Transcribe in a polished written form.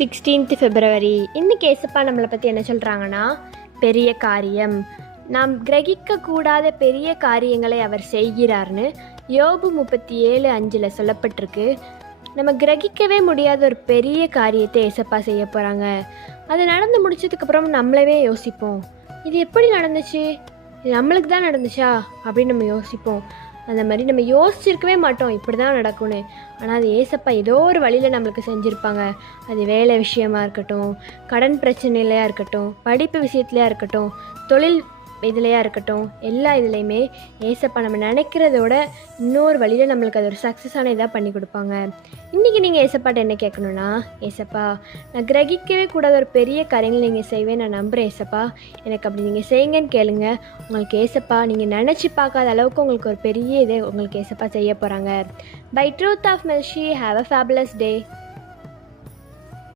16th February. இன்றைக்கி ஏசப்பா நம்மளை பற்றி என்ன சொல்கிறாங்கன்னா, பெரிய காரியம், நாம் கிரகிக்கக்கூடாத பெரிய காரியங்களை அவர் செய்கிறார்னு யோபு 37:5 சொல்லப்பட்டிருக்கு. நம்ம கிரகிக்கவே முடியாத ஒரு பெரிய காரியத்தை ஏசப்பா செய்ய போகிறாங்க. அது நடந்து முடிச்சதுக்கப்புறம் நம்மளவே யோசிப்போம், இது எப்படி நடந்துச்சு, இது நம்மளுக்கு தான் நடந்துச்சா அப்படின்னு நம்ம யோசிப்போம். அந்த மாதிரி நம்ம யோசிச்சிருக்கவே மாட்டோம் இப்படி தான் நடக்கும்னு. ஆனால் அது ஏசப்பா ஏதோ ஒரு வழியில் நம்மளுக்கு செஞ்சுருப்பாங்க. அது வேலை விஷயமா இருக்கட்டும், கடன் பிரச்சனையிலையாக இருக்கட்டும், படிப்பு விஷயத்துலையாக இருக்கட்டும், தொழில் இதுலையா இருக்கட்டும், எல்லா இதுலேயுமே ஏசப்பா நம்ம நினைக்கிறதோட இன்னொரு வழியில் நம்மளுக்கு அது ஒரு சக்ஸஸான இதாக பண்ணி கொடுப்பாங்க. இன்றைக்கி நீங்கள் ஏசப்பாட்ட என்ன கேட்கணுன்னா, ஏசப்பா நான் கிரகிக்கவே கூடாத ஒரு பெரிய காரியங்கள் நீங்கள் செய்வேன், நான் நம்புகிறேன் ஏசப்பா, எனக்கு அப்படி நீங்கள் செய்யுங்கன்னு கேளுங்க. உங்களுக்கு ஏசப்பா நீங்கள் நினச்சி பார்க்காத அளவுக்கு உங்களுக்கு ஒரு பெரிய இதை உங்களுக்கு ஏசப்பா செய்ய போகிறாங்க. By truth of Melshi, have a fabulous day.